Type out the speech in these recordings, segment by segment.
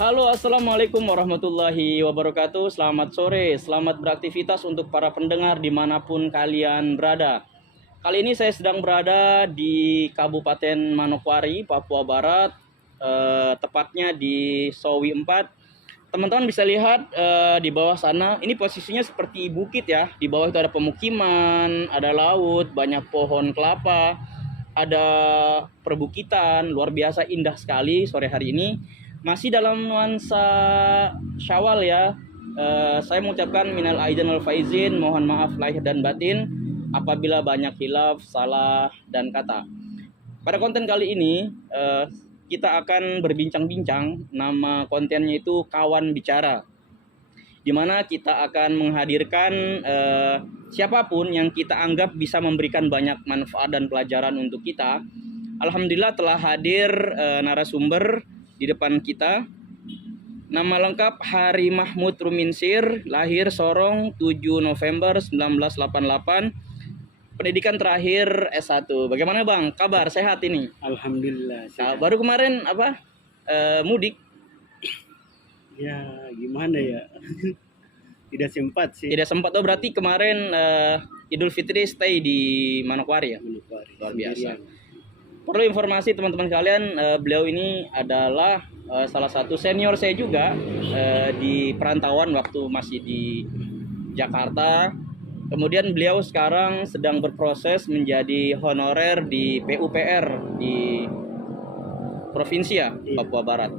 Halo, assalamualaikum warahmatullahi wabarakatuh. Selamat sore, selamat beraktivitas untuk para pendengar dimanapun kalian berada. Kali ini saya sedang berada di Kabupaten Manokwari, Papua Barat, tepatnya di Sowi 4. Teman-teman bisa lihat di bawah sana, ini posisinya seperti bukit ya. Di bawah itu ada pemukiman, ada laut, banyak pohon kelapa, ada perbukitan, luar biasa indah sekali sore hari ini. Masih dalam nuansa Syawal ya. Saya mengucapkan minal aidin wal faizin, mohon maaf lahir dan batin apabila banyak hilaf, salah dan kata. Pada konten kali ini kita akan berbincang-bincang. Nama kontennya itu Kawan Bicara, di mana kita akan menghadirkan siapapun yang kita anggap bisa memberikan banyak manfaat dan pelajaran untuk kita. Alhamdulillah telah hadir narasumber di depan kita. Nama lengkap Hari Mahmud Ruminsir, lahir Sorong 7 November 1988. Pendidikan terakhir S1. Bagaimana Bang? Kabar sehat ini? Alhamdulillah. Nah, baru kemarin mudik? Ya gimana ya? Tidak sempat sih. Tidak sempat. Oh berarti kemarin Idul Fitri stay di Manokwari ya? Manokwari. Luar biasa. Sendirian. Perlu informasi teman-teman kalian, beliau ini adalah salah satu senior saya juga di perantauan waktu masih di Jakarta. Kemudian beliau sekarang sedang berproses menjadi honorer di PUPR di provinsi ya, Papua Barat.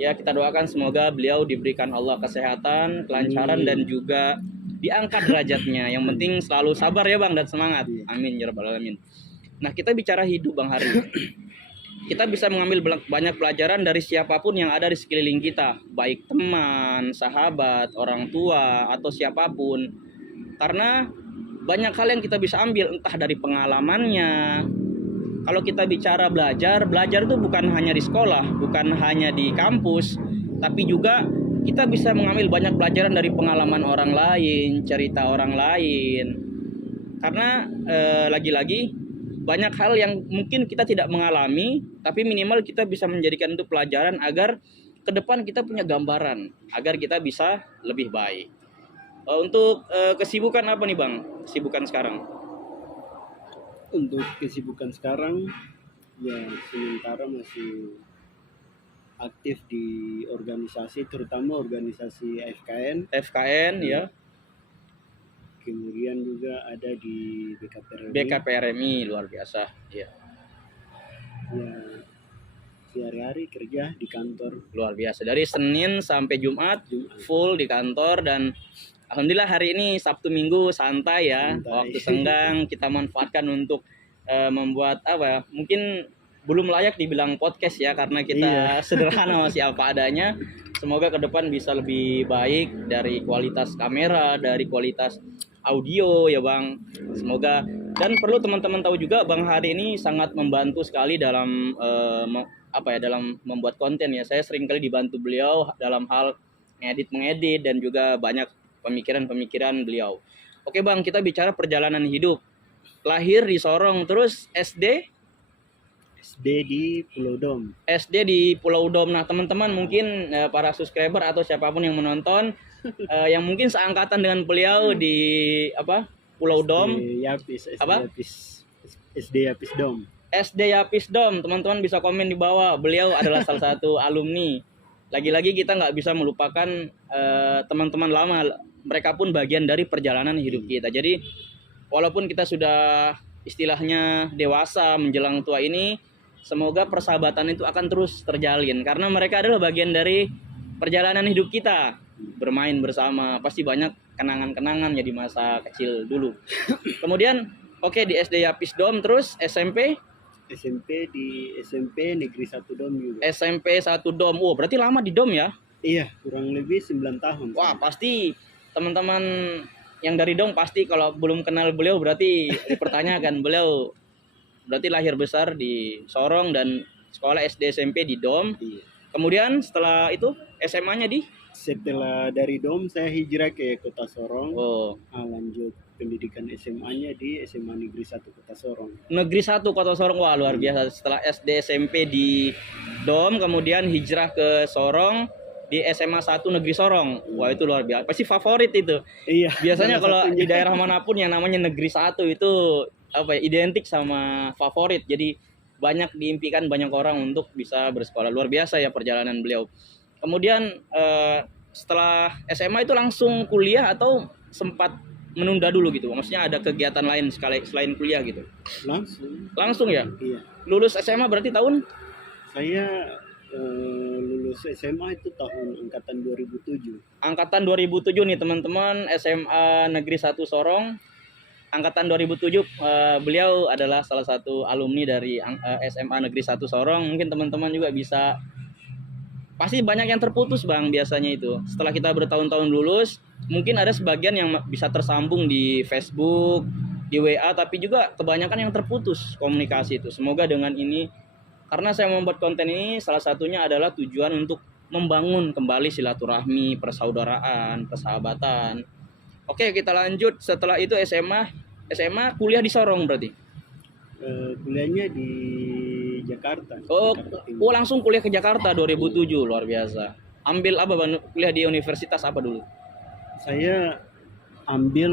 Ya, kita doakan semoga beliau diberikan Allah kesehatan, kelancaran dan juga diangkat derajatnya. Yang penting selalu sabar ya Bang dan semangat. Amin ya rabbal alamin. Nah, kita bicara hidup Bang Hari. Kita bisa mengambil banyak pelajaran dari siapapun yang ada di sekeliling kita, baik teman, sahabat, orang tua, atau siapapun. Karena banyak hal yang kita bisa ambil, entah dari pengalamannya. Kalau kita bicara belajar itu bukan hanya di sekolah, bukan hanya di kampus, tapi juga kita bisa mengambil banyak pelajaran dari pengalaman orang lain, cerita orang lain. Karena lagi-lagi banyak hal yang mungkin kita tidak mengalami, tapi minimal kita bisa menjadikan itu pelajaran agar ke depan kita punya gambaran, agar kita bisa lebih baik. Untuk kesibukan apa nih Bang? Kesibukan sekarang? Untuk kesibukan sekarang, ya sementara masih aktif di organisasi, terutama organisasi FKN. FKN ya. Kemudian juga ada di BKPRMI. BKPRMI luar biasa. Ya. Ya sehari-hari kerja di kantor. Luar biasa. Dari Senin sampai Jumat full di kantor, dan alhamdulillah hari ini Sabtu Minggu santai ya. Waktu senggang kita manfaatkan untuk membuat mungkin belum layak dibilang podcast ya, karena kita sederhana masih apa adanya. Semoga ke depan bisa lebih baik dari kualitas kamera, dari kualitas audio ya Bang. Semoga, dan perlu teman-teman tahu juga Bang Hari ini sangat membantu sekali dalam dalam membuat konten ya. Saya sering kali dibantu beliau dalam hal mengedit dan juga banyak pemikiran beliau. Oke Bang, kita bicara perjalanan hidup. Lahir di Sorong, terus SD di Pulau Dom. SD di Pulau Dom. Nah teman-teman mungkin para subscriber atau siapapun yang menonton yang mungkin seangkatan dengan beliau di Pulau Dom. SD Yapis Dom. SD Yapis Dom, teman-teman bisa komen di bawah. Beliau adalah salah satu alumni. Lagi-lagi kita nggak bisa melupakan teman-teman lama. Mereka pun bagian dari perjalanan hidup kita. Jadi walaupun kita sudah istilahnya dewasa menjelang tua ini, semoga persahabatan itu akan terus terjalin. Karena mereka adalah bagian dari perjalanan hidup kita. Bermain bersama, pasti banyak kenangan-kenangan ya di masa kecil dulu. Kemudian di SD Yapis Dom, terus SMP di SMP Negeri 1 Dom juga. SMP 1 Dom. Oh, berarti lama di Dom ya? Iya, kurang lebih 9 tahun. Wah, pasti teman-teman yang dari Dom pasti kalau belum kenal beliau berarti dipertanyakan. Beliau berarti lahir besar di Sorong dan sekolah SD SMP di Dom. Iya. Kemudian setelah itu SMA-nya setelah dari Dom saya hijrah ke Kota Sorong. Lanjut pendidikan SMA-nya di SMA Negeri 1 Kota Sorong. Negeri 1 Kota Sorong. Wah, luar biasa. Setelah SD SMP di Dom, kemudian hijrah ke Sorong. di SMA 1 Negeri Sorong. Wah, itu luar biasa. Pasti favorit itu. Iya. Biasanya salah kalau satunya. di daerah manapun yang namanya Negeri 1 itu apa ya, identik sama favorit. Jadi banyak diimpikan banyak orang untuk bisa bersekolah. Luar biasa ya perjalanan beliau. Kemudian setelah SMA itu langsung kuliah atau sempat menunda dulu gitu? Maksudnya ada kegiatan lain selain kuliah gitu? Langsung ya? Iya. Lulus SMA berarti tahun? Saya lulus SMA itu tahun angkatan 2007. Angkatan 2007 nih teman-teman, SMA Negeri 1 Sorong. Angkatan 2007 beliau adalah salah satu alumni dari SMA Negeri 1 Sorong. Mungkin teman-teman juga bisa, pasti banyak yang terputus Bang biasanya itu. Setelah kita bertahun-tahun lulus, mungkin ada sebagian yang bisa tersambung di Facebook, di WA, tapi juga kebanyakan yang terputus komunikasi itu. Semoga dengan ini, karena saya membuat konten ini salah satunya adalah tujuan untuk membangun kembali silaturahmi, persaudaraan, persahabatan. Oke, kita lanjut. Setelah itu SMA kuliah di Sorong berarti? Kuliahnya di Jakarta. Oh, Jakarta Timur. Langsung kuliah ke Jakarta 2007, luar biasa. Ambil apa Bang? Kuliah di universitas apa dulu? Saya ambil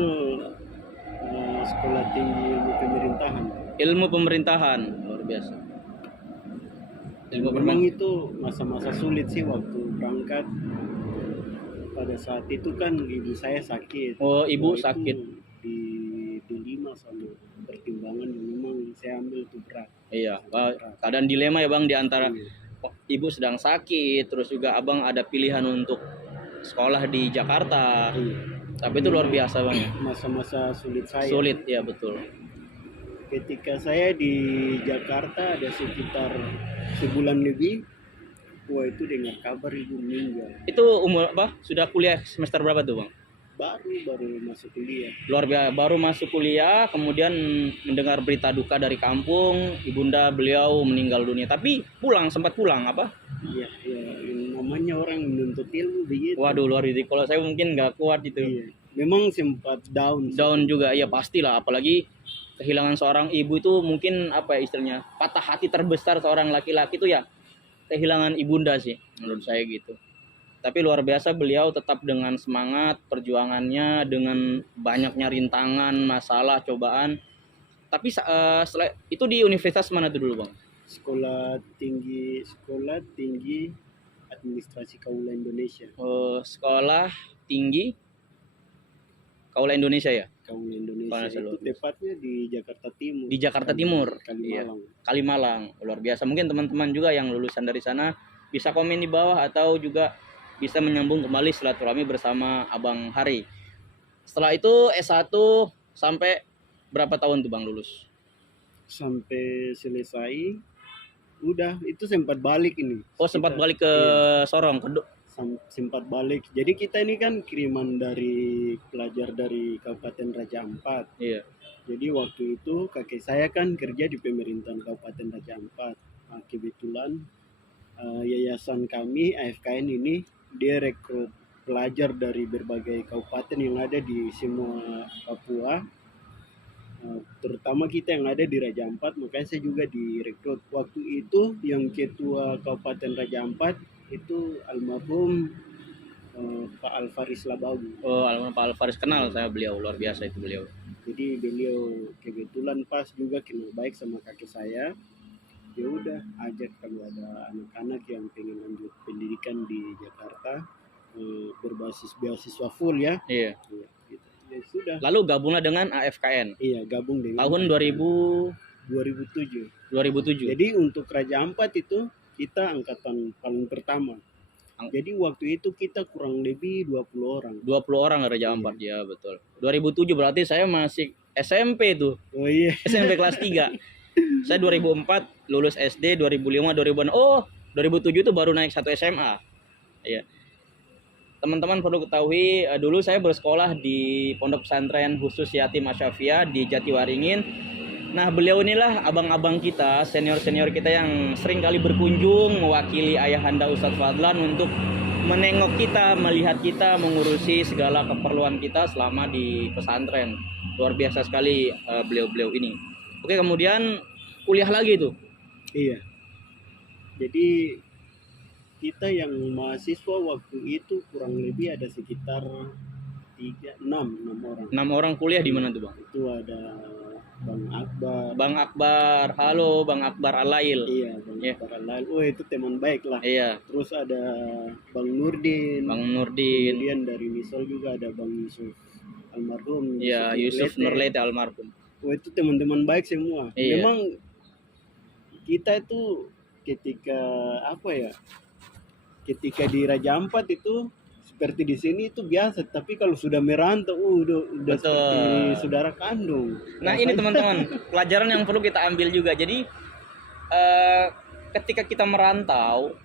sekolah tinggi ilmu pemerintahan. Ilmu pemerintahan, luar biasa. Memang itu masa-masa sulit sih waktu berangkat. Pada saat itu kan ibu saya sakit. Oh, ibu Itu sakit. Dilema sama pertimbangan yang memang saya ambil itu berat. Iya, keadaan dilema ya Bang di antara Iya. ibu sedang sakit, terus juga Abang ada pilihan untuk sekolah di Jakarta. Iya. Tapi itu luar biasa Bang ya. Masa-masa sulit saya. Sulit ya, betul. Ketika saya di Jakarta ada sekitar sebulan lebih, wah itu dengar kabar ibu meninggal. Itu umur apa? Sudah kuliah semester berapa tuh Bang? Baru masuk kuliah. Luar biasa, baru masuk kuliah, kemudian mendengar berita duka dari kampung, ibunda beliau meninggal dunia. Tapi sempat pulang apa? Iya, yang namanya orang menuntut ilmu begitu. Waduh, luar biasa. Kalau saya mungkin nggak kuat itu. Iya. Memang sempat down. Down juga, ya pastilah. Apalagi kehilangan seorang ibu itu mungkin apa ya istilahnya, patah hati terbesar seorang laki-laki itu ya kehilangan ibunda sih, menurut saya gitu. Tapi luar biasa beliau tetap dengan semangat perjuangannya, dengan banyaknya rintangan, masalah, cobaan. Tapi setelah itu di universitas mana tuh dulu Bang? Sekolah tinggi administrasi Kaula Indonesia. Sekolah tinggi Kaula Indonesia ya? Kaula Indonesia itu tepatnya di Jakarta Timur. Di Jakarta Timur, Kalimalang. Iya. Kalimalang, luar biasa. Mungkin teman-teman juga yang lulusan dari sana bisa komen di bawah atau juga bisa menyambung kembali silaturahmi bersama Abang Hari. Setelah itu S1 sampai berapa tahun tuh Bang lulus? Sampai selesai, udah itu sempat balik ini. Oh, sempat balik ke Sorong, sempat balik. Jadi kita ini kan kiriman dari pelajar dari Kabupaten Raja Ampat. Iya. Jadi waktu itu kakek saya kan kerja di pemerintahan Kabupaten Raja Ampat. Nah, kebetulan yayasan kami AFKN ini dia rekrut pelajar dari berbagai kabupaten yang ada di semua Papua. Terutama kita yang ada di Raja Ampat, makanya saya juga direkrut. Waktu itu yang ketua Kabupaten Raja Ampat itu almarhum Pak Alfaris Labagu. Oh, almarhum Pak Alfaris, kenal saya beliau, luar biasa itu beliau. Jadi beliau kebetulan pas juga kenal baik sama kakek saya. Ya udah ajak kalau ada anak-anak yang pengen lanjut pendidikan di Jakarta berbasis beasiswa full ya. Iya. Ya, gitu. Ya sudah. Lalu gabunglah dengan AFKN. Iya, gabung dengan tahun 2007. Jadi untuk Raja Ampat itu kita angkatan paling pertama. Jadi waktu itu kita kurang lebih 20 orang. 20 orang Raja Ampat, ya betul. 2007 berarti saya masih SMP tuh. Oh iya. SMP kelas 3. Saya 2004 lulus SD, 2005, 2006. Oh, 2007 itu baru naik 1 SMA. Iya. Teman-teman perlu ketahui, dulu saya bersekolah di Pondok Pesantren Khusus Yatim Asyafiah di Jatiwaringin. Nah, beliau inilah abang-abang kita, senior-senior kita yang sering kali berkunjung mewakili ayahanda Ustadz Fadlan untuk menengok kita, melihat kita, mengurusi segala keperluan kita selama di pesantren. Luar biasa sekali beliau-beliau ini. Oke, kemudian kuliah lagi tuh. Iya. Jadi kita yang mahasiswa waktu itu kurang lebih ada sekitar 6 orang. 6 orang kuliah di mana tuh, Bang? Itu ada Bang Akbar. Bang Akbar, halo Bang Akbar Alail. Iya, Bang Iya. Akbar Alail. Oh, itu teman baik lah. Iya, Terus ada Bang Nurdin. Bang Nurdin. Kemudian dari Misol juga ada Bang Yusuf almarhum. Iya, Yusuf Nurlete almarhum. Oh, itu teman-teman baik semua. Iya. Memang kita itu ketika apa ya? Ketika di Raja Ampat itu seperti di sini itu biasa, tapi kalau sudah merantau udah Betul. seperti saudara kandung. Nah, ini teman-teman, pelajaran yang perlu kita ambil juga. Jadi ketika kita merantau,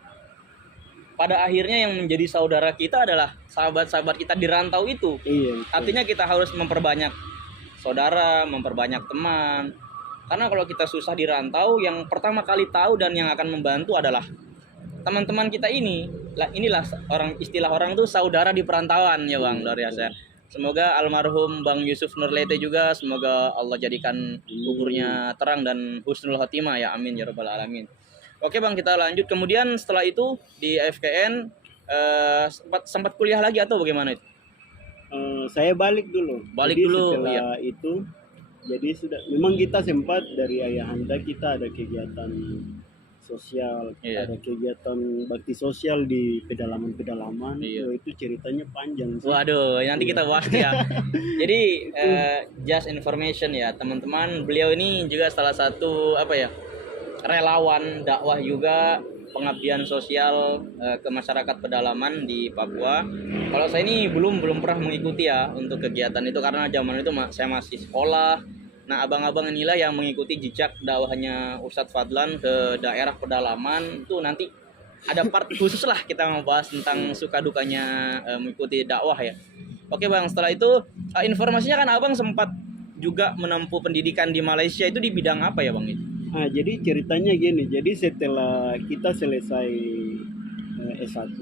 pada akhirnya yang menjadi saudara kita adalah sahabat-sahabat kita di rantau itu. Iya. Artinya kita harus memperbanyak saudara, memperbanyak teman. Karena kalau kita susah di rantau, yang pertama kali tahu dan yang akan membantu adalah teman-teman kita ini. Lah, inilah istilah orang tuh saudara di perantauan ya, Bang, luar biasa. Semoga almarhum Bang Yusuf Nurlete juga semoga Allah jadikan kuburnya terang dan husnul khotimah ya, amin ya rabbal alamin. Oke, Bang, kita lanjut. Kemudian setelah itu di FKN sempat kuliah lagi atau bagaimana itu? Saya balik dulu. Balik Jadi dulu, setelah itu, jadi sudah memang kita sempat dari ayahanda kita ada kegiatan sosial, Iya. ada kegiatan bakti sosial di pedalaman-pedalaman. Iya. Oh, itu ceritanya panjang sih. Waduh, nanti kita bahas ya. Jadi just information ya teman-teman, beliau ini juga salah satu apa ya, relawan dakwah juga, pengabdian sosial ke masyarakat pedalaman di Papua. Kalau saya ini belum pernah mengikuti ya untuk kegiatan itu karena zaman itu saya masih sekolah. Nah, abang-abang inilah yang mengikuti jejak dakwahnya Ustadz Fadlan ke daerah pedalaman. Itu nanti ada part khusus lah kita membahas tentang suka dukanya mengikuti dakwah ya. Oke, Bang, setelah itu informasinya kan Abang sempat juga menempuh pendidikan di Malaysia, itu di bidang apa ya, Bang? Nah, jadi ceritanya gini, jadi setelah kita selesai S1,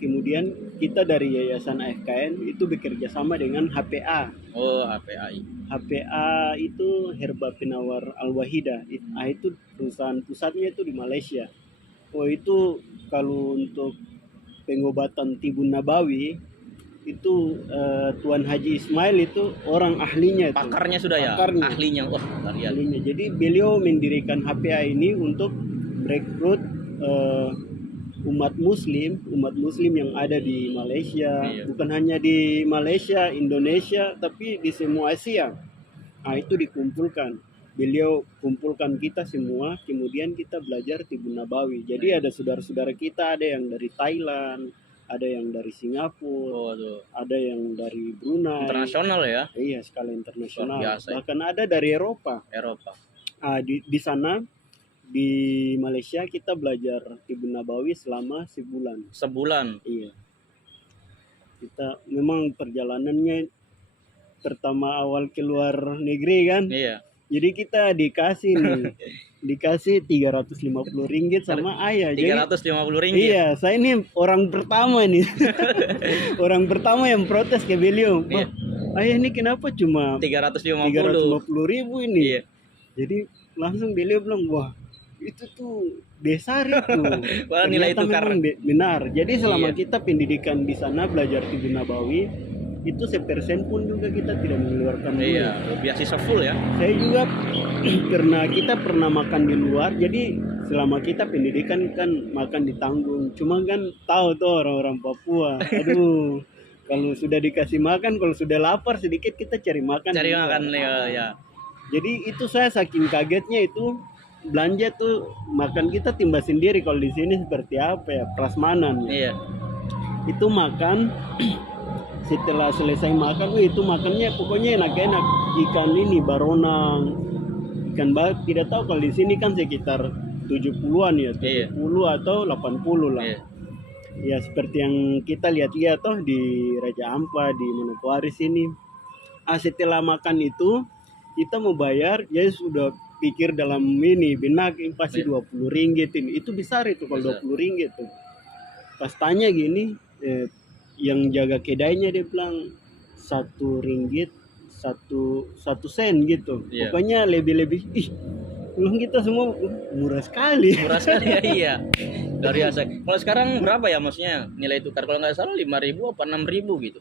kemudian kita dari Yayasan AFKN itu bekerja sama dengan HPA. Oh, HPAI. HPA itu Herba Penawar Al-Wahida. Itu perusahaan pusatnya itu di Malaysia. Oh, itu kalau untuk pengobatan Tibun Nabawi itu Tuan Haji Ismail itu orang ahlinya itu. Pakarnya sudah ya? Pakarnya. Ahlinya. Wah, Ahlinya. Jadi beliau mendirikan HPA ini untuk merekrut umat muslim yang ada di Malaysia. Iya. Bukan hanya di Malaysia, Indonesia, tapi di semua Asia. Nah, itu dikumpulkan. Beliau kumpulkan kita semua, kemudian kita belajar Tibun Nabawi. Jadi ada saudara-saudara kita, ada yang dari Thailand, ada yang dari Singapura, ada yang dari Brunei. Internasional ya? Iya, skala internasional. Luar biasa. Bahkan ada dari Eropa. Di sana di Malaysia kita belajar Tibun Nabawi selama sebulan. Iya. Kita memang perjalanannya pertama awal keluar negeri kan. Iya. Jadi kita dikasih 350 ringgit sama ayah. 350 ringgit. Iya, saya ini orang pertama nih. Orang pertama yang protes ke beliau. Iya. Ayah ini kenapa cuma 350 ribu ini? Iya. Jadi langsung beliau bilang, wah itu tuh besar itu. Wah, nilai tukar. Benar. Jadi selama Iya. kita pendidikan di sana belajar Tibun Nabawi, itu 1% pun juga kita tidak mengeluarkan duit. Iya, beasiswa full ya. Saya juga kita pernah makan di luar. Jadi selama kita pendidikan kan makan ditanggung. Cuma kan tahu tuh orang-orang Papua. Aduh, kalau sudah dikasih makan, kalau sudah lapar sedikit kita cari makan. Ya. Jadi itu saya saking kagetnya itu belanja tuh makan kita timbal sendiri. Kalau di sini seperti apa ya, prasmanan. Iya. Itu makan setelah selesai makan, itu makannya pokoknya enak-enak. Ikan ini baronang, ikan tidak tahu kalau di sini kan sekitar 70-an ya, 70 atau 80 lah. Iya. Ya seperti yang kita lihat-lihat toh di Raja Ampat, di Manokwari sini. Setelah makan itu kita mau bayar, ya sudah pikir dalam ini benak pasti 20 ringgit ini. Itu besar itu kalau 20 ringgit tuh. Pas tanya gini, yang jaga kedainya dia bilang 1 ringgit 1 sen gitu. Iya. Pokoknya lebih Uang kita semua murah sekali. Murah sekali ya, iya. Luar biasa. Kalau sekarang berapa ya maksudnya nilai tukar? Kalau nggak salah 5.000 apa 6.000 gitu.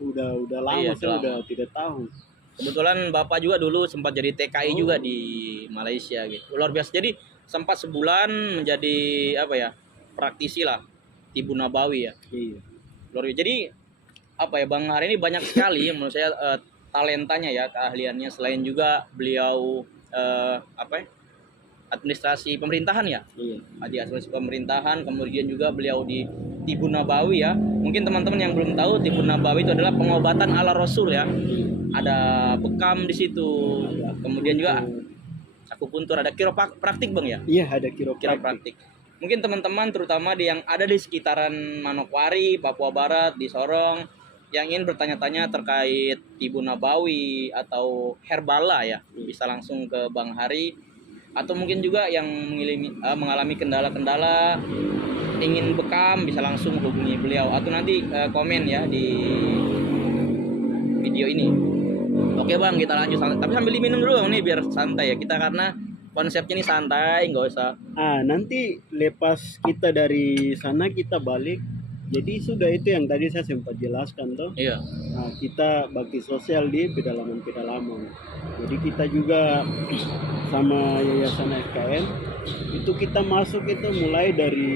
Udah lama Iya, saya lama. udah tidak tahu. Kebetulan Bapak juga dulu sempat jadi TKI Oh. juga di Malaysia gitu. Luar biasa. Jadi sempat sebulan menjadi apa ya? Praktisi lah Tibun Nabawi ya. Iya. Luar biasa. Jadi apa ya Bang, hari ini banyak sekali menurut saya talentanya ya, keahliannya, selain juga beliau apa ya? Administrasi pemerintahan ya. Iya. Di administrasi pemerintahan, kemudian juga beliau di Tibun Nabawi ya. Mungkin teman-teman yang belum tahu, Tibun Nabawi itu adalah pengobatan ala Rasul ya. Ada bekam di situ, kemudian juga akupuntur, ada kiropraktik Bang ya. Iya, ada kiropraktik. Kiropraktik. Mungkin teman-teman terutama yang ada di sekitaran Manokwari, Papua Barat, di Sorong yang ingin bertanya-tanya terkait Tibun Nabawi atau Herbala ya, bisa langsung ke Bang Hari. Atau mungkin juga yang mengalami kendala-kendala ingin bekam bisa langsung hubungi beliau atau nanti komen ya di video ini. Oke Bang, kita lanjut santai. Tapi sambil diminum dulu Bang nih biar santai ya kita, karena konsepnya ini santai, nggak usah. Nanti lepas kita dari sana kita balik. Jadi sudah itu yang tadi saya sempat jelaskan toh. Iya. Kita bakti sosial di pedalaman-pedalaman. Jadi kita juga sama Yayasan FKN itu kita masuk itu mulai dari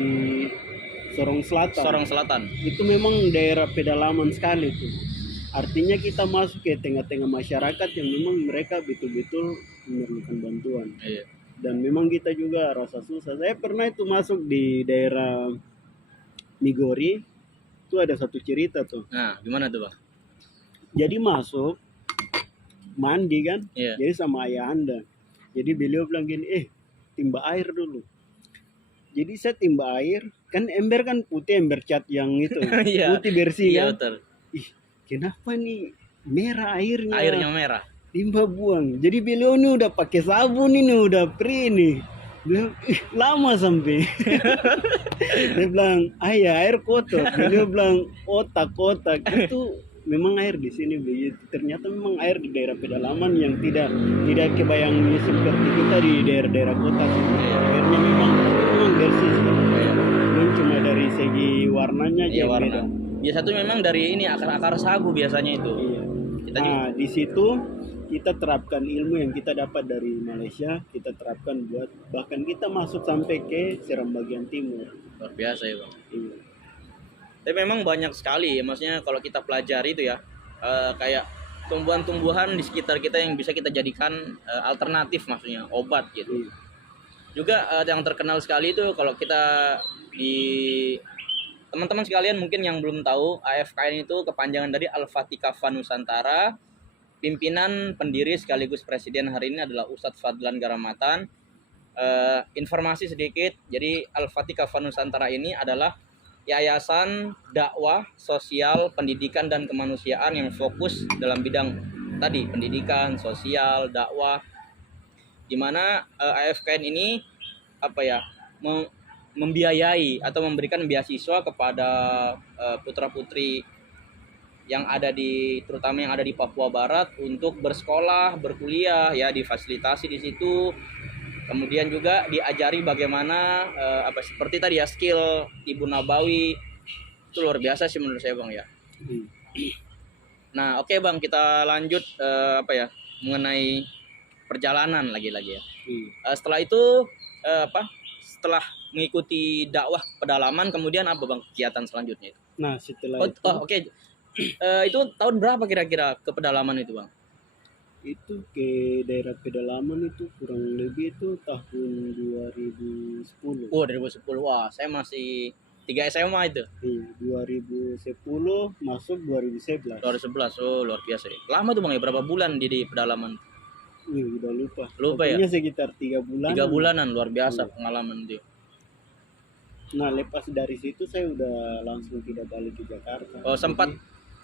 Sorong Selatan. Sorong Selatan. Itu memang daerah pedalaman sekali tuh. Artinya kita masuk ke tengah-tengah masyarakat yang memang mereka betul-betul memerlukan bantuan. Iya. Dan memang kita juga rasa susah. Saya pernah itu masuk di daerah Migori, itu ada satu cerita tuh. Nah, gimana tuh Bang? Jadi masuk mandi kan, Iya. jadi sama ayah anda. Jadi beliau bilang gini, timba air dulu. Jadi saya timba air, kan ember kan putih, ember cat yang itu, Iya. putih bersih Iya, kan. betul. Kenapa nih merah airnya? Airnya merah. Timba buang. Jadi beliau ini udah pakai sabun ini, udah free nih. Bilang, lama sampai. Dia bilang, ayah air kotor. Beliau bilang, otak itu memang air di sini begitu. Ternyata memang air di daerah pedalaman yang tidak kebayang seperti kita di daerah-daerah kota. Airnya memang bersih. Belum cuma dari segi warnanya aja Iya, yang warna. beda. Biasa tuh memang dari ini akar-akar sagu biasanya itu. Iya. Kita juga Di situ kita terapkan ilmu yang kita dapat dari Malaysia, kita terapkan buat bahkan kita masuk sampai ke Seram bagian timur. luar biasa ya Bang. Iya. Tapi memang banyak sekali ya, maksudnya kalau kita pelajari itu ya, kayak tumbuhan-tumbuhan di sekitar kita yang bisa kita jadikan alternatif, maksudnya obat gitu. Iya. Juga yang terkenal sekali itu kalau kita di teman-teman sekalian mungkin yang belum tahu, AFKN itu kepanjangan dari Al-Fatihah Nusantara. Pimpinan pendiri sekaligus presiden hari ini adalah Ustadz Fadlan Garamatan. Informasi sedikit, jadi Al-Fatihah Nusantara ini adalah yayasan dakwah sosial pendidikan dan kemanusiaan yang fokus dalam bidang tadi pendidikan, sosial, dakwah, di mana AFKN ini apa ya membiayai atau memberikan beasiswa kepada putra-putri yang ada terutama yang ada di Papua Barat untuk bersekolah, berkuliah ya, difasilitasi di situ. Kemudian juga diajari bagaimana seperti tadi ya skill Tibun Nabawi. Itu luar biasa sih menurut saya Bang ya. Nah, oke Bang, kita lanjut mengenai perjalanan lagi-lagi ya. Setelah itu setelah mengikuti dakwah pedalaman, kemudian apa Bang kegiatan selanjutnya itu? Nah, setelah itu Oke. Itu tahun berapa kira-kira ke pedalaman itu Bang? itu ke daerah pedalaman itu kurang lebih itu tahun 2010. Oh, 2010. Wah, saya masih 3 SMA itu. Iya, 2010 masuk 2011. 2011. Oh, luar biasa ya. Lama tuh Bang ya, berapa bulan di pedalaman? Udah lupa. Lupa ya? Pokoknya sekitar 3 bulan. 3 bulanan, luar biasa pengalaman itu. Nah, lepas dari situ saya udah langsung tidak balik ke Jakarta. Oh, sempat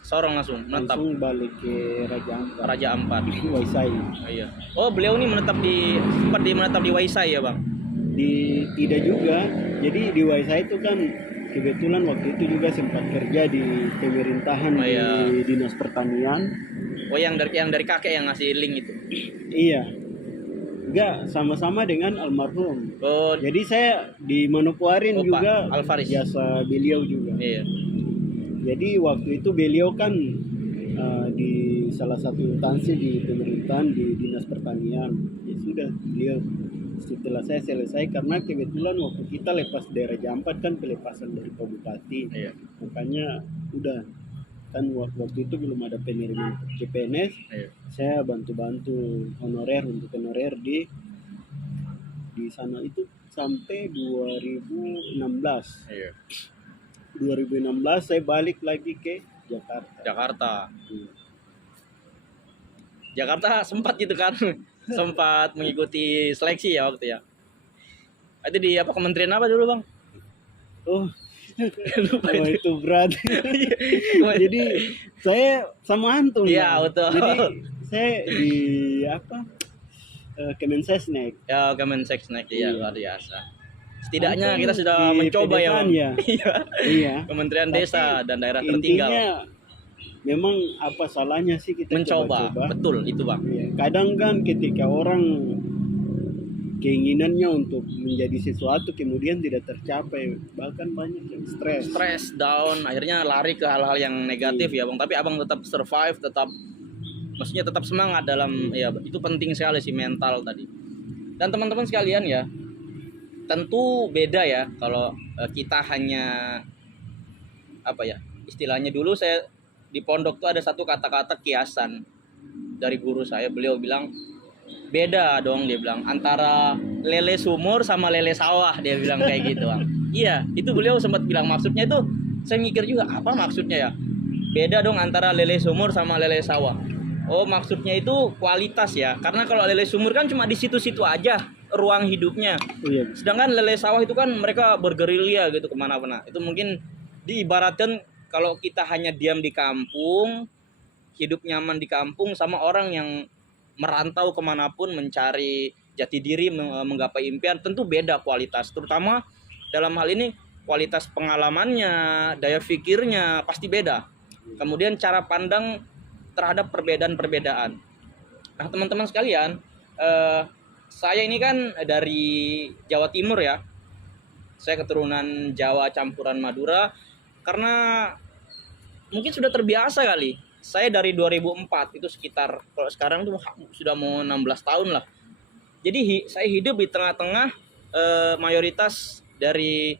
Sorong langsung menetap Langsung balik ke Raja Ampat. Raja Ampat. Waisai. Oh, iya. Oh, beliau ini menetap di Waisai ya, Bang? Tidak juga. Jadi di Waisai itu kan kebetulan waktu itu juga sempat kerja di pemerintahan di Dinas Pertanian. Oh, yang dari kakek yang ngasih link itu. Iya. juga sama-sama dengan almarhum. Oh, Jadi saya di Manokwari Pak juga Alvaris. jasa beliau juga. Iya. Jadi waktu itu beliau kan di salah satu instansi di pemerintahan di Dinas Pertanian. Ya sudah, beliau setelah saya selesai, karena kebetulan waktu kita lepas daerah Jampat kan pelepasan dari Pak Bupati. Iya. Makanya udah kan waktu itu belum ada penerimaan CPNS. Iya. Saya bantu-bantu untuk honorer di sana itu sampai 2016. Iya. 2016 saya balik lagi ke Jakarta. Jakarta. Hmm. Jakarta sempat gitu kan. Sempat mengikuti seleksi ya waktu ya. Itu di apa, kementerian apa dulu, Bang? Oh, Lupa oh itu. itu berat. Jadi saya sama Antum. Iya, ya. betul. Jadi saya di apa? Kemensesnek. Ya, Kemenseknek ya, Iya. luar biasa. Setidaknya Antum kita sudah di mencoba ya, Bang. pedesaan ya? Iya. Iya. Kementerian Tapi Desa dan Daerah Tertinggal. Intinya memang apa salahnya sih kita Mencoba. coba-coba? Betul itu, Bang. Iya. Kadang kan ketika orang keinginannya untuk menjadi sesuatu kemudian tidak tercapai, bahkan banyak yang stres. Stres, down, akhirnya lari ke hal-hal yang negatif ya, Bang. Tapi Abang tetap survive, maksudnya tetap semangat dalam, ya itu penting sekali sih, mental tadi. Dan teman-teman sekalian ya, tentu beda ya kalau kita hanya apa ya, istilahnya dulu saya di pondok tuh ada satu kata-kata kiasan dari guru saya. Beliau bilang beda dong, dia bilang, antara lele sumur sama lele sawah, dia bilang kayak gitu, Bang. Iya, itu beliau sempat bilang, maksudnya itu saya mikir juga apa maksudnya ya, beda dong antara lele sumur sama lele sawah. Oh, maksudnya itu kualitas ya, karena kalau lele sumur kan cuma di situ-situ aja ruang hidupnya, Iya. sedangkan lele sawah itu kan mereka bergerilya gitu kemana-mana. Itu mungkin diibaratkan kalau kita hanya diam di kampung, hidup nyaman di kampung, sama orang yang merantau kemanapun mencari jati diri, menggapai impian, tentu beda kualitas. Terutama dalam hal ini kualitas pengalamannya, daya pikirnya pasti beda. Kemudian cara pandang terhadap perbedaan-perbedaan. Nah, teman-teman sekalian, saya ini kan dari Jawa Timur ya. Saya keturunan Jawa campuran Madura, karena mungkin sudah terbiasa kali. Saya dari 2004, itu sekitar, kalau sekarang tuh sudah mau 16 tahun lah. Jadi saya hidup di tengah-tengah mayoritas dari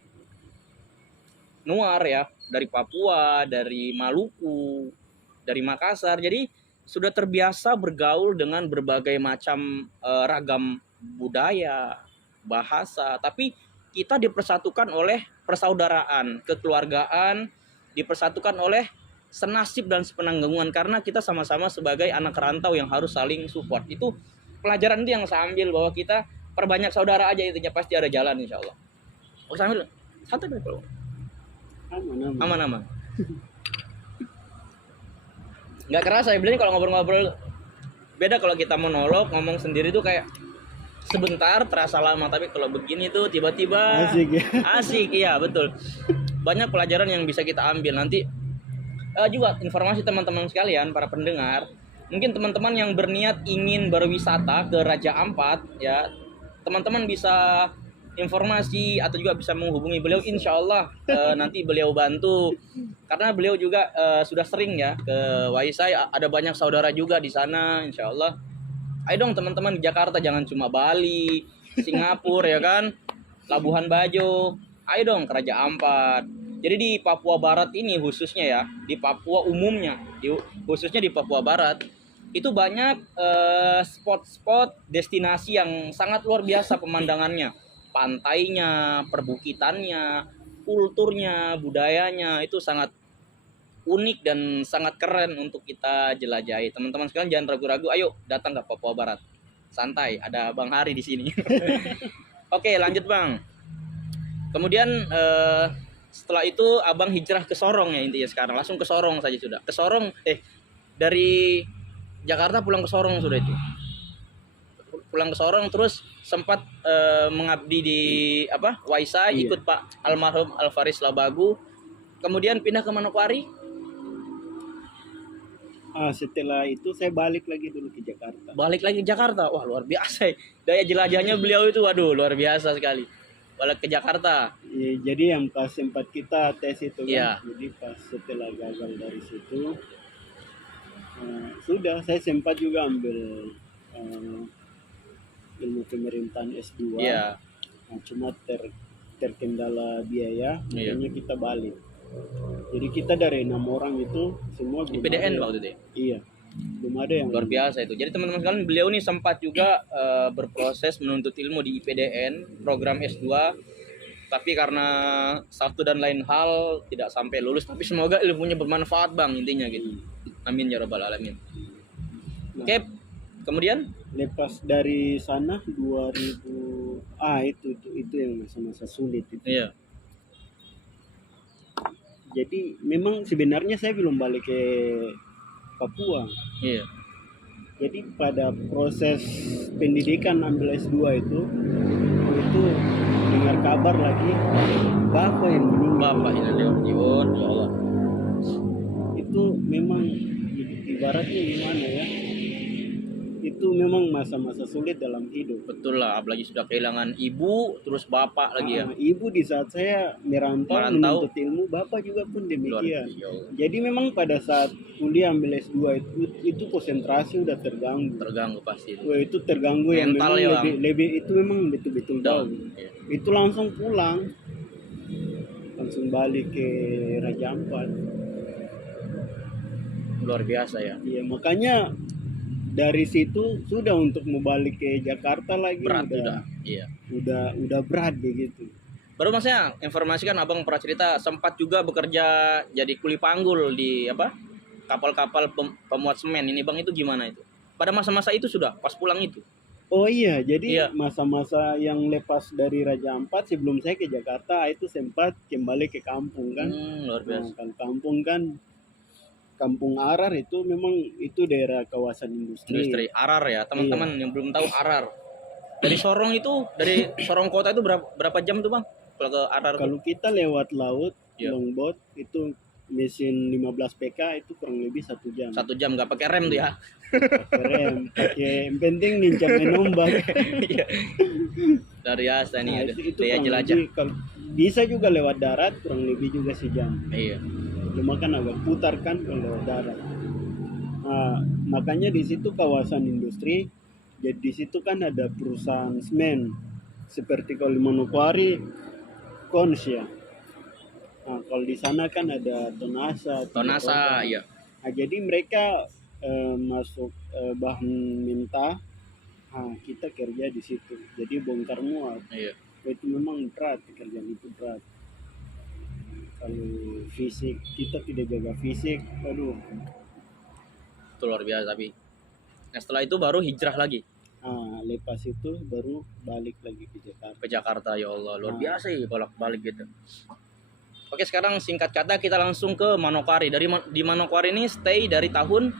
luar ya, dari Papua, dari Maluku, dari Makassar. Jadi sudah terbiasa bergaul dengan berbagai macam ragam budaya, bahasa, tapi kita dipersatukan oleh persaudaraan, kekeluargaan, dipersatukan oleh senasib dan sepenanggungan, karena kita sama-sama sebagai anak rantau yang harus saling support. Itu pelajaran itu yang saya ambil, bahwa kita perbanyak saudara aja, intinya pasti ada jalan, insya Allah. Oh, sambil santai dulu. Aman. Nggak kerasa ya, bilangnya kalau ngobrol-ngobrol beda. Kalau kita monolog ngomong sendiri tuh kayak sebentar terasa lama, tapi kalau begini tuh tiba-tiba Asik ya. asik. Iya, betul. Banyak pelajaran yang bisa kita ambil. Nanti juga informasi teman-teman sekalian, para pendengar, mungkin teman-teman yang berniat ingin berwisata ke Raja Ampat ya, teman-teman bisa informasi atau juga bisa menghubungi beliau, insya Allah nanti beliau bantu, karena beliau juga sudah sering ya ke Waisai, ada banyak saudara juga di sana, insya Allah. Ayo dong teman-teman, di Jakarta jangan cuma Bali, Singapura ya kan, Labuhan Bajo, ayo dong ke Raja Ampat. Jadi di Papua Barat ini khususnya ya, di Papua umumnya, khususnya di Papua Barat, itu banyak spot-spot destinasi yang sangat luar biasa pemandangannya. Pantainya, perbukitannya, kulturnya, budayanya itu sangat unik dan sangat keren untuk kita jelajahi. Teman-teman sekalian jangan ragu-ragu, ayo datang ke Papua Barat. Santai, ada Bang Hari di sini. Oke, lanjut Bang. Kemudian setelah itu Abang hijrah ke Sorong ya, intinya sekarang langsung ke Sorong saja sudah. Ke Sorong, dari Jakarta pulang ke Sorong sudah itu. Pulang ke Sorong, terus sempat mengabdi di Waisai, ikut Pak almarhum Alvaris Labagu. Kemudian pindah ke Manokwari. Setelah itu saya balik lagi dulu ke Jakarta. Balik lagi ke Jakarta. Wah, luar biasa. Daya jelajahnya beliau itu waduh luar biasa sekali. Balik ke Jakarta. Ya, jadi yang pas sempat kita tes itu kan, Iya. jadi pas setelah gagal dari situ, sudah saya sempat juga ambil ilmu pemerintahan S2. Iya. Nah, cuma terkendala biaya, Iya. makanya kita balik. Jadi kita dari 6 orang itu semua Di belum PDN ada. waktu itu ya. Iya, belum ada yang Luar biasa itu. Jadi teman-teman sekalian, beliau ini sempat juga berproses menuntut ilmu di IPDN, program S2. Tapi karena satu dan lain hal tidak sampai lulus. Tapi semoga ilmunya bermanfaat bang, intinya gitu. Amin ya rabbal alamin. Nah, Oke, kemudian lepas dari sana 2000 itu yang masa-masa sulit itu. iya, Jadi memang sebenarnya saya belum balik ke Papua. iya. Jadi pada proses pendidikan ambil S2 itu dengar kabar lagi bapak yang meninggal. Bapak ini ya Allah. Itu memang ibaratnya gimana ya? Itu memang masa-masa sulit dalam hidup. Betul lah, apalagi sudah kehilangan ibu, terus bapak lagi ya. Ibu di saat saya merantau menuntut ilmu, bapak juga pun Luar demikian. biasa. Jadi memang pada saat kuliah ambil S2 itu konsentrasi udah terganggu. Terganggu pasti. Wah, itu terganggu yang Mental memang ya, lebih itu memang betul-betul Down. down. Iya. Itu langsung pulang, langsung balik ke Raja Ampat. Luar biasa ya. Iya, makanya dari situ sudah untuk mau balik ke Jakarta lagi Berat udah. Iya. udah berat begitu. Baru masnya informasikan abang pernah cerita sempat juga bekerja jadi kuli panggul di kapal-kapal pemuat semen ini bang, itu gimana itu? Pada masa-masa itu sudah pas pulang itu. Oh iya, jadi Iya. masa-masa yang lepas dari Raja Ampat sebelum saya ke Jakarta itu sempat kembali ke kampung kan. Luar biasa. Nah, kalau kampung kan Kampung Arar itu memang itu daerah kawasan industri. Industri Arar ya, teman-teman yang belum tahu Arar. Dari Sorong kota itu berapa jam tuh bang? Kalau ke Arar tuh? Kalau kita lewat laut, Iya. longboat itu mesin 15 PK itu kurang lebih 1 jam. 1 jam nggak pakai rem tuh ya? Keren, pakai yang penting nincangin ombak. Iya. Dari biasa nih Nah, ada itu daya kurang jelajah. lebih, kalau bisa juga lewat darat kurang lebih juga sejam. Iya. Cuma kan agak putar kan kalau lewat darat. Nah, makanya di situ kawasan industri. Jadi di situ kan ada perusahaan semen seperti kalau di Manokwari, Kons ya. Nah, kalau di sana kan ada Tonasa. Tonasa, iya. Nah, jadi mereka masuk bahan mentah. Nah, kita kerja di situ. Jadi bongkar muat. Iya. Itu memang berat, pekerjaan itu berat. Kalau fisik kita tidak jaga fisik, aduh. Itu luar biasa tapi. Nah setelah itu baru hijrah lagi Nah, lepas itu baru balik lagi ke Jakarta. ke Jakarta. Ya Allah, luar biasa ya bolak-balik gitu. Oke, sekarang singkat kata kita langsung ke Manokwari. Di Manokwari ini stay dari tahun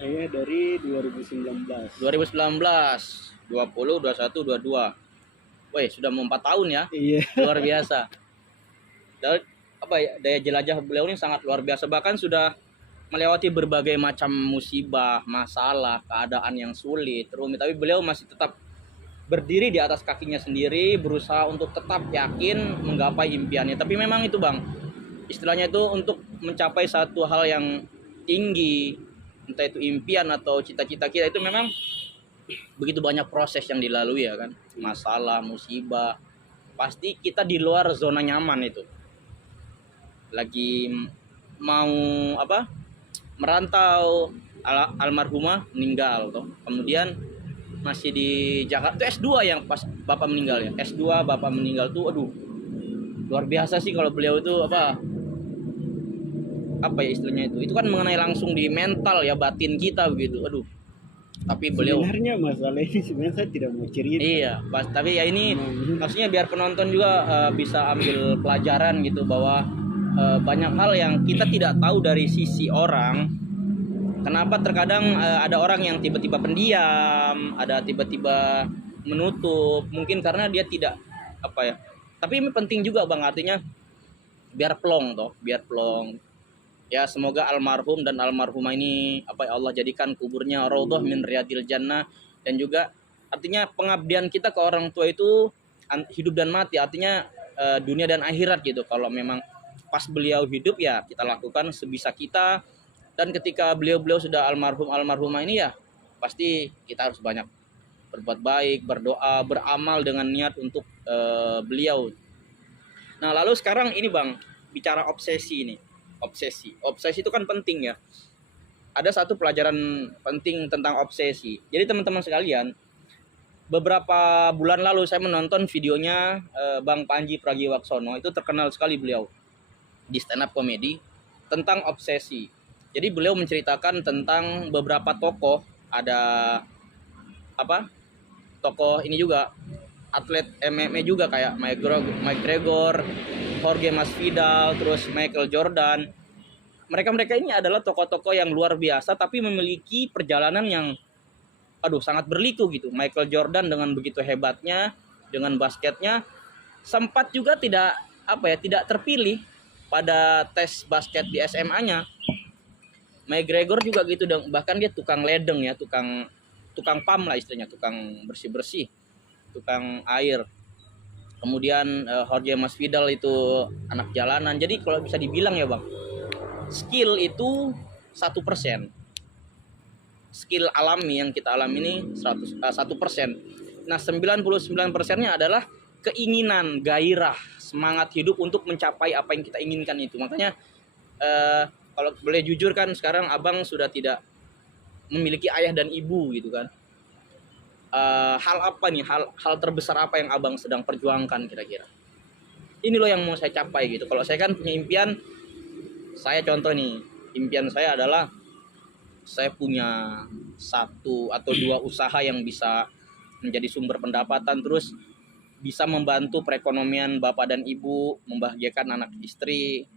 Saya dari 2019. 2019, 20, 21, 22. Woi, sudah mau 4 tahun ya. Iya. Luar biasa. Daya jelajah beliau ini sangat luar biasa, bahkan sudah melewati berbagai macam musibah, masalah, keadaan yang sulit, rumit, tapi beliau masih tetap berdiri di atas kakinya sendiri, berusaha untuk tetap yakin menggapai impiannya. Tapi memang itu bang, istilahnya itu untuk mencapai satu hal yang tinggi, entah itu impian atau cita-cita kita, itu memang begitu banyak proses yang dilalui ya kan, masalah, musibah, pasti kita di luar zona nyaman itu. Lagi mau merantau, almarhumah meninggal toh. Kemudian masih di Jakarta itu S2 yang pas bapak meninggal ya. S2 bapak meninggal tuh aduh. Luar biasa sih kalau beliau itu apa ya istilahnya itu. Itu kan mengenai langsung di mental ya, batin kita begitu. Aduh. Tapi beliau Sebenarnya masalah ini sebenarnya saya tidak mau cerita. iya, tapi ya ini maksudnya biar penonton juga bisa ambil pelajaran gitu bahwa banyak hal yang kita tidak tahu dari sisi orang. Kenapa terkadang ada orang yang tiba-tiba pendiam, ada tiba-tiba menutup, mungkin karena dia tidak Tapi ini penting juga bang, artinya biar plong. Ya semoga almarhum dan almarhumah ini apa ya, Allah jadikan kuburnya raudhah min riyadil jannah, dan juga artinya pengabdian kita ke orang tua itu hidup dan mati, artinya dunia dan akhirat gitu. Kalau memang pas beliau hidup ya kita lakukan sebisa kita, dan ketika beliau-beliau sudah almarhum almarhumah ini ya pasti kita harus banyak berbuat baik, berdoa, beramal dengan niat untuk beliau. Nah, lalu sekarang ini Bang, bicara obsesi ini. Obsesi itu kan penting ya. Ada satu pelajaran penting tentang obsesi. Jadi teman-teman sekalian, beberapa bulan lalu saya menonton videonya Bang Panji Pragiwaksono. Itu terkenal sekali beliau di stand up comedy tentang obsesi. Jadi beliau menceritakan tentang beberapa tokoh, ada apa? Tokoh ini juga atlet MMA juga kayak Mike Gregor, Jorge Masvidal, terus Michael Jordan. Mereka ini adalah tokoh-tokoh yang luar biasa tapi memiliki perjalanan yang sangat berliku gitu. Michael Jordan dengan begitu hebatnya, dengan basketnya, sempat juga tidak terpilih pada tes basket di SMA-nya. Mike Gregor juga gitu, bahkan dia tukang ledeng ya, tukang pam lah istilahnya, tukang bersih-bersih, tukang air. Kemudian Jorge Masvidal itu anak jalanan. Jadi kalau bisa dibilang ya Bang, skill itu 1%. Skill alami yang kita alami ini 1%. Nah 99%-nya adalah keinginan, gairah, semangat hidup untuk mencapai apa yang kita inginkan itu. Makanya kalau boleh jujur kan sekarang Abang sudah tidak memiliki ayah dan ibu gitu kan. Hal apa nih, hal terbesar apa yang Abang sedang perjuangkan kira-kira? Ini loh yang mau saya capai gitu. Kalau saya kan punya impian, saya contoh nih, impian saya adalah saya punya 1 atau 2 usaha yang bisa menjadi sumber pendapatan, terus bisa membantu perekonomian bapak dan ibu, membahagiakan anak istri.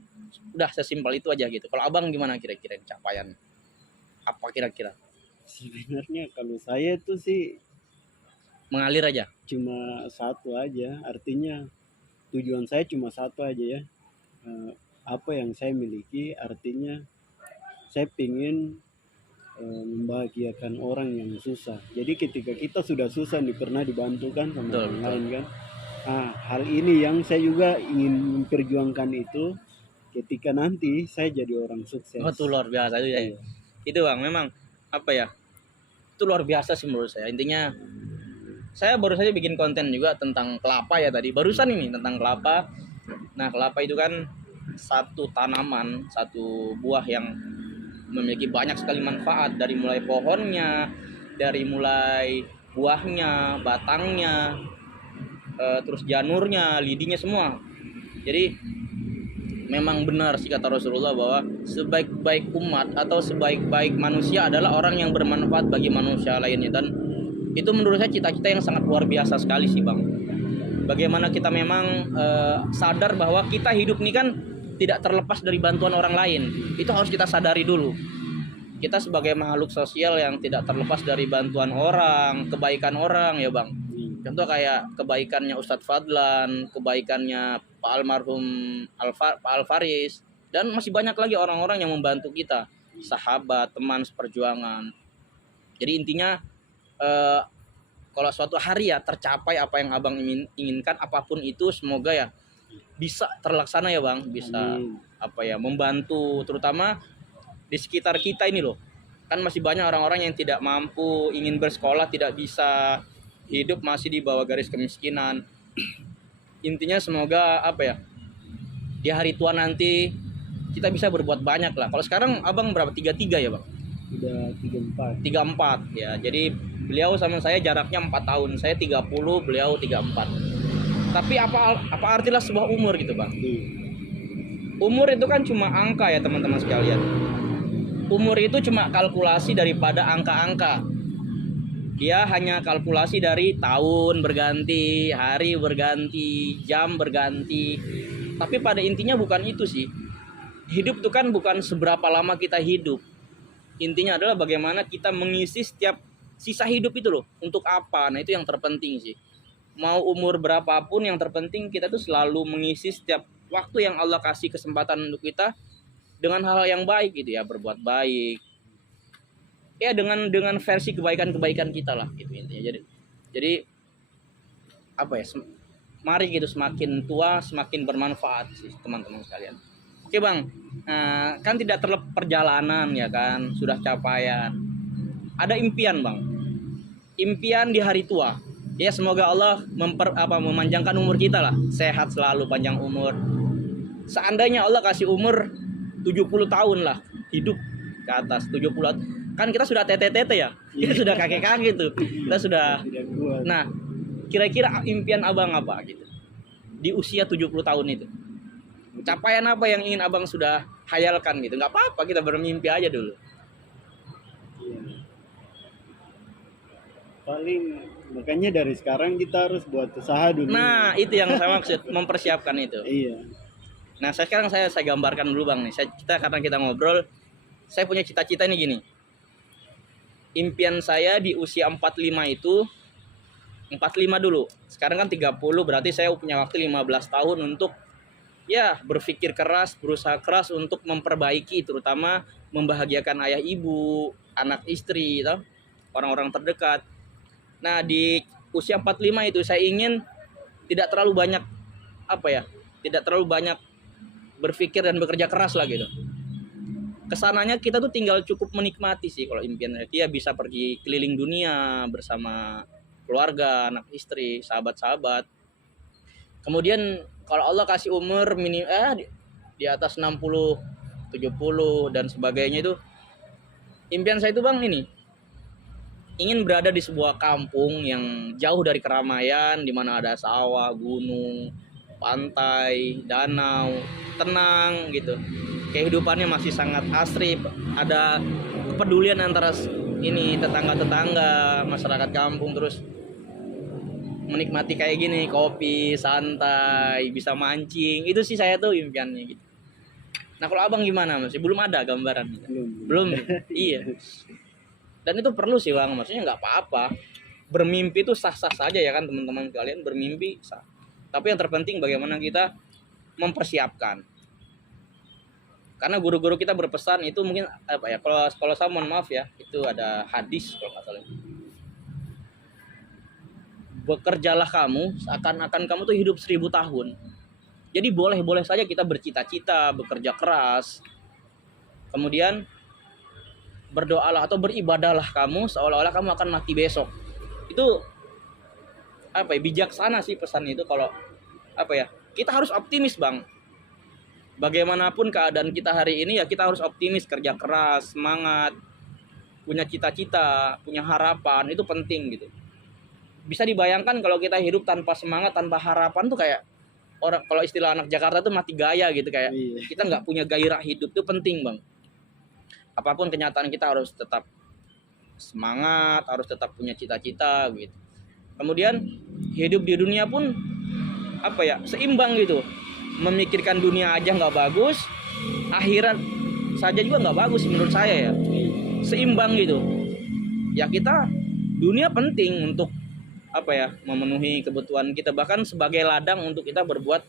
Udah sesimpel itu aja gitu. Kalau Abang gimana kira-kira capaian? Apa kira-kira? Sebenarnya kalau saya tuh sih Mengalir aja. cuma satu aja, artinya tujuan saya cuma satu aja ya. Apa yang saya miliki, artinya saya ingin membahagiakan orang yang susah. Jadi ketika kita sudah susah nih, pernah dibantu kan sama orang lain kan. Nah, hal ini yang saya juga ingin memperjuangkan itu ketika nanti saya jadi orang sukses. Itu luar biasa itu ya. Itu Bang, memang itu luar biasa sih menurut saya. Intinya saya baru saja bikin konten juga tentang kelapa ya tadi. Barusan ini tentang kelapa. Nah, kelapa itu kan satu tanaman, satu buah yang memiliki banyak sekali manfaat, dari mulai pohonnya, dari mulai buahnya, batangnya, terus janurnya, lidinya semua. Jadi memang benar sih kata Rasulullah bahwa sebaik-baik umat atau sebaik-baik manusia adalah orang yang bermanfaat bagi manusia lainnya. Dan itu menurut saya cita-cita yang sangat luar biasa sekali sih Bang. Bagaimana kita memang sadar bahwa kita hidup ini kan tidak terlepas dari bantuan orang lain. Itu harus kita sadari dulu. Kita sebagai makhluk sosial yang tidak terlepas dari bantuan orang, kebaikan orang ya Bang. Contoh kayak kebaikannya Ustadz Fadlan, kebaikannya Pak almarhum Pak Alfaris, dan masih banyak lagi orang-orang yang membantu kita, sahabat, teman seperjuangan. Jadi intinya kalau suatu hari ya tercapai apa yang Abang inginkan, apapun itu, semoga ya bisa terlaksana ya Bang, bisa membantu terutama di sekitar kita ini loh. Kan masih banyak orang-orang yang tidak mampu, ingin bersekolah tidak bisa, hidup masih di bawah garis kemiskinan. Intinya semoga di hari tua nanti kita bisa berbuat banyak lah. Kalau sekarang Abang berapa? 33 ya Bang? Udah 34 ya. Jadi beliau sama saya jaraknya 4 tahun. Saya 30, beliau 34. Tapi apa artilah sebuah umur gitu Bang? Umur itu kan cuma angka ya teman-teman sekalian. Umur itu cuma kalkulasi daripada angka-angka. Dia hanya kalkulasi dari tahun berganti, hari berganti, jam berganti. Tapi pada intinya bukan itu sih. Hidup itu kan bukan seberapa lama kita hidup. Intinya adalah bagaimana kita mengisi setiap sisa hidup itu loh. Untuk apa? Nah itu yang terpenting sih. Mau umur berapapun, yang terpenting kita tuh selalu mengisi setiap waktu yang Allah kasih kesempatan untuk kita dengan hal yang baik gitu ya, berbuat baik ya, dengan versi kebaikan kita lah gitu intinya. Jadi apa ya, mari gitu semakin tua semakin bermanfaat sih teman-teman sekalian. Oke bang, kan tidak terlepas perjalanan ya kan, sudah capaian, ada impian bang, impian di hari tua ya, semoga Allah memanjangkan umur kita lah, sehat selalu, panjang umur. Seandainya Allah kasih umur 70 tahun lah, hidup ke atas 70, kan kita sudah tete-tete ya, kita sudah kakek-kakek tuh, kita sudah. Nah, kira-kira impian abang apa gitu di usia 70 tahun itu? Capaian apa yang ingin abang sudah hayalkan gitu? Nggak apa-apa, kita bermimpi aja dulu. Iya. Paling makanya dari sekarang kita harus buat usaha dulu. Nah, itu yang saya maksud, mempersiapkan itu. Iya. Nah, sekarang saya gambarkan dulu bang nih. Karena kita ngobrol, saya punya cita-cita nih gini. Impian saya di usia 45 itu, 45 dulu. Sekarang kan 30, berarti saya punya waktu 15 tahun untuk ya berpikir keras, berusaha keras untuk memperbaiki, terutama membahagiakan ayah ibu, anak istri, gitu, orang-orang terdekat. Nah, di usia 45 itu saya ingin tidak terlalu banyak tidak terlalu banyak berpikir dan bekerja keras lah gitu. Kesananya kita tuh tinggal cukup menikmati sih kalau impiannya. Dia bisa pergi keliling dunia bersama keluarga, anak istri, sahabat-sahabat. Kemudian kalau Allah kasih umur di atas 60, 70 dan sebagainya, itu impian saya itu bang ini, ingin berada di sebuah kampung yang jauh dari keramaian, di mana ada sawah, gunung, pantai, danau, tenang gitu. Kehidupannya masih sangat asri, ada kepedulian antara ini tetangga-tetangga, masyarakat kampung, terus menikmati kayak gini, kopi, santai, bisa mancing. Itu sih saya tuh impiannya gitu. Nah, kalau abang gimana? Masih belum ada gambaran? Belum. Iya. Dan itu perlu sih bang, maksudnya nggak apa-apa, bermimpi itu sah-sah saja ya kan teman-teman kalian, bermimpi sah. Tapi yang terpenting bagaimana kita mempersiapkan. Karena guru-guru kita berpesan itu mungkin kalau saya mohon maaf ya, itu ada hadis kalau nggak salah. Bekerjalah kamu seakan-akan kamu tuh hidup 1000 tahun. Jadi boleh-boleh saja kita bercita-cita, bekerja keras. Kemudian berdoalah atau beribadahlah kamu seolah-olah kamu akan mati besok. Itu bijaksana sih pesan itu. Kalau kita harus optimis bang. Bagaimanapun keadaan kita hari ini ya, kita harus optimis, kerja keras, semangat, punya cita-cita, punya harapan, itu penting gitu. Bisa dibayangkan kalau kita hidup tanpa semangat, tanpa harapan tuh kayak orang, kalau istilah anak Jakarta tuh mati gaya gitu, kayak kita nggak punya gairah hidup. Itu penting bang. Apapun kenyataan kita harus tetap semangat, harus tetap punya cita-cita gitu. Kemudian hidup di dunia pun seimbang gitu. Memikirkan dunia aja nggak bagus, akhirat saja juga nggak bagus menurut saya ya. Seimbang gitu. Ya kita, dunia penting untuk memenuhi kebutuhan kita, bahkan sebagai ladang untuk kita berbuat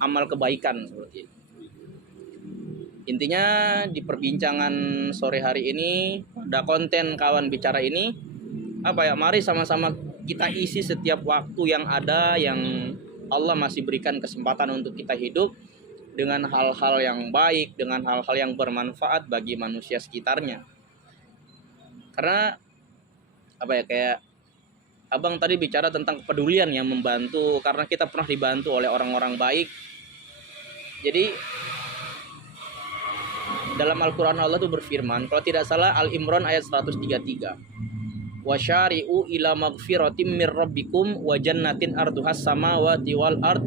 amal kebaikan seperti itu. Intinya di perbincangan sore hari ini, ada konten kawan bicara ini, mari sama-sama kita isi setiap waktu yang ada, yang Allah masih berikan kesempatan untuk kita hidup dengan hal-hal yang baik, dengan hal-hal yang bermanfaat bagi manusia sekitarnya. Karena kayak abang tadi bicara tentang kepedulian yang membantu, karena kita pernah dibantu oleh orang-orang baik. Jadi dalam Al-Quran Allah tuh berfirman, kalau tidak salah Al-Imran ayat 133, wasyari'u ila magfiratim mir rabbikum wa jannatin arduhas samawati wal ard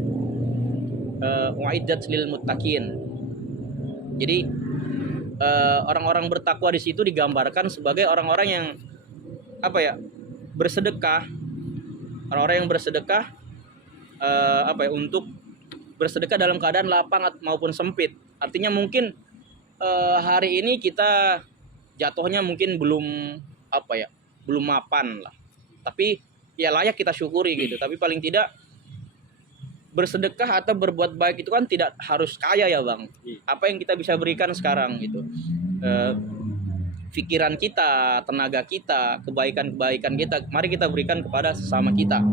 uiddat lil muttaqin. Jadi orang-orang bertakwa di situ digambarkan sebagai orang-orang yang bersedekah, orang-orang yang bersedekah untuk bersedekah dalam keadaan lapang maupun sempit. Artinya mungkin hari ini kita jatuhnya mungkin belum mapan lah, tapi ya layak kita syukuri gitu. Tapi paling tidak bersedekah atau berbuat baik itu kan tidak harus kaya ya Bang. Apa yang kita bisa berikan sekarang gitu, pikiran kita, tenaga kita, kebaikan-kebaikan kita, mari kita berikan kepada sesama kita,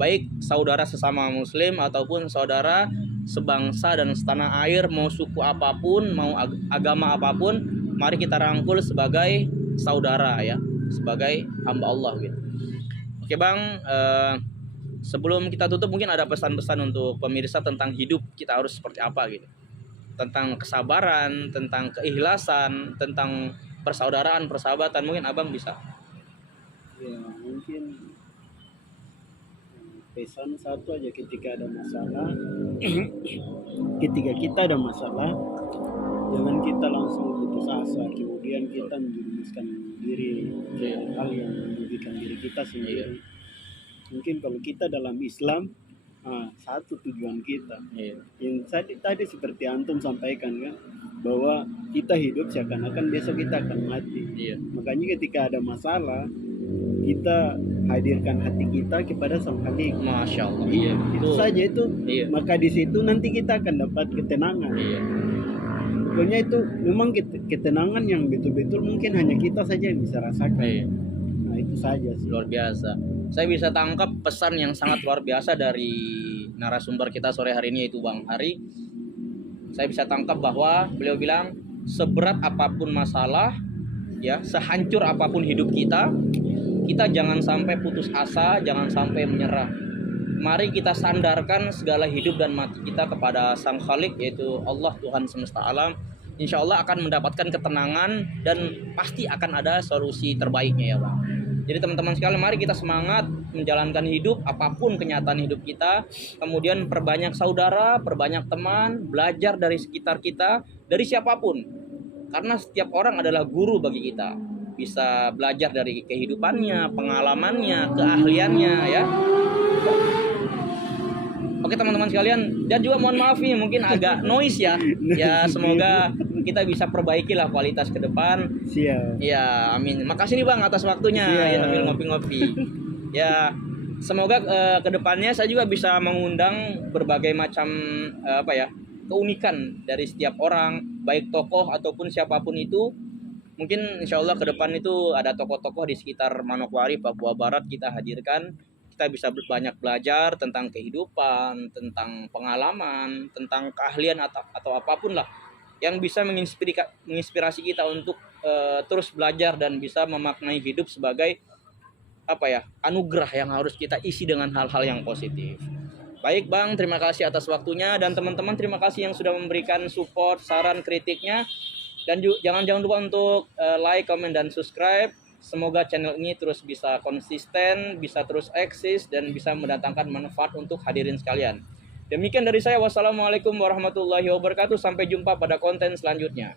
baik saudara sesama muslim ataupun saudara sebangsa dan setanah air, mau suku apapun, mau agama apapun, mari kita rangkul sebagai saudara ya, sebagai hamba Allah gitu. Oke Bang, sebelum kita tutup mungkin ada pesan-pesan untuk pemirsa tentang hidup kita harus seperti apa gitu. Tentang kesabaran, tentang keikhlasan, tentang persaudaraan, persahabatan, mungkin Abang bisa. Ya mungkin pesan satu aja, ketika ada masalah ketika kita ada masalah, jangan kita langsung putus asa kemudian kita menjerumuskan diri ke hal yang merugikan diri kita sendiri. Mungkin kalau kita dalam Islam, satu tujuan kita yang tadi seperti antum sampaikan kan, bahwa kita hidup seakan-akan besok kita akan mati. Makanya ketika ada masalah, kita hadirkan hati kita kepada Sang Khalik. Masya Allah. Itu saja itu. Maka di situ nanti kita akan dapat ketenangan. Pokoknya itu memang ketenangan yang betul-betul mungkin hanya kita saja yang bisa rasakan. Nah itu saja sih. Luar biasa. Saya bisa tangkap pesan yang sangat luar biasa dari narasumber kita sore hari ini, yaitu Bang Hari. Saya bisa tangkap bahwa beliau bilang seberat apapun masalah, ya, sehancur apapun hidup kita jangan sampai putus asa, jangan sampai menyerah. Mari kita sandarkan segala hidup dan mati kita kepada Sang Khalik, yaitu Allah, Tuhan semesta alam. Insya Allah akan mendapatkan ketenangan dan pasti akan ada solusi terbaiknya ya Bang. Jadi teman-teman sekalian, mari kita semangat menjalankan hidup apapun kenyataan hidup kita. Kemudian perbanyak saudara, perbanyak teman, belajar dari sekitar kita, dari siapapun. Karena setiap orang adalah guru bagi kita. Bisa belajar dari kehidupannya, pengalamannya, keahliannya ya. Oke teman-teman sekalian, dan juga mohon maaf nih mungkin agak noise ya. Ya semoga kita bisa perbaiki lah kualitas ke depan. Siap. Ya, amin. Makasih nih Bang atas waktunya ya sambil ngopi-ngopi. Ya, semoga ke depannya saya juga bisa mengundang berbagai macam keunikan dari setiap orang, baik tokoh ataupun siapapun itu. Mungkin insya Allah ke depan itu ada tokoh-tokoh di sekitar Manokwari, Papua Barat kita hadirkan. Kita bisa banyak belajar tentang kehidupan, tentang pengalaman, tentang keahlian atau apapun lah yang bisa menginspirasi kita untuk terus belajar dan bisa memaknai hidup sebagai anugerah yang harus kita isi dengan hal-hal yang positif. Baik Bang, terima kasih atas waktunya, dan teman-teman terima kasih yang sudah memberikan support, saran, kritiknya, dan jangan lupa untuk like, comment, dan subscribe. Semoga channel ini terus bisa konsisten, bisa terus eksis, dan bisa mendatangkan manfaat untuk hadirin sekalian. Demikian dari saya, wassalamualaikum warahmatullahi wabarakatuh. Sampai jumpa pada konten selanjutnya.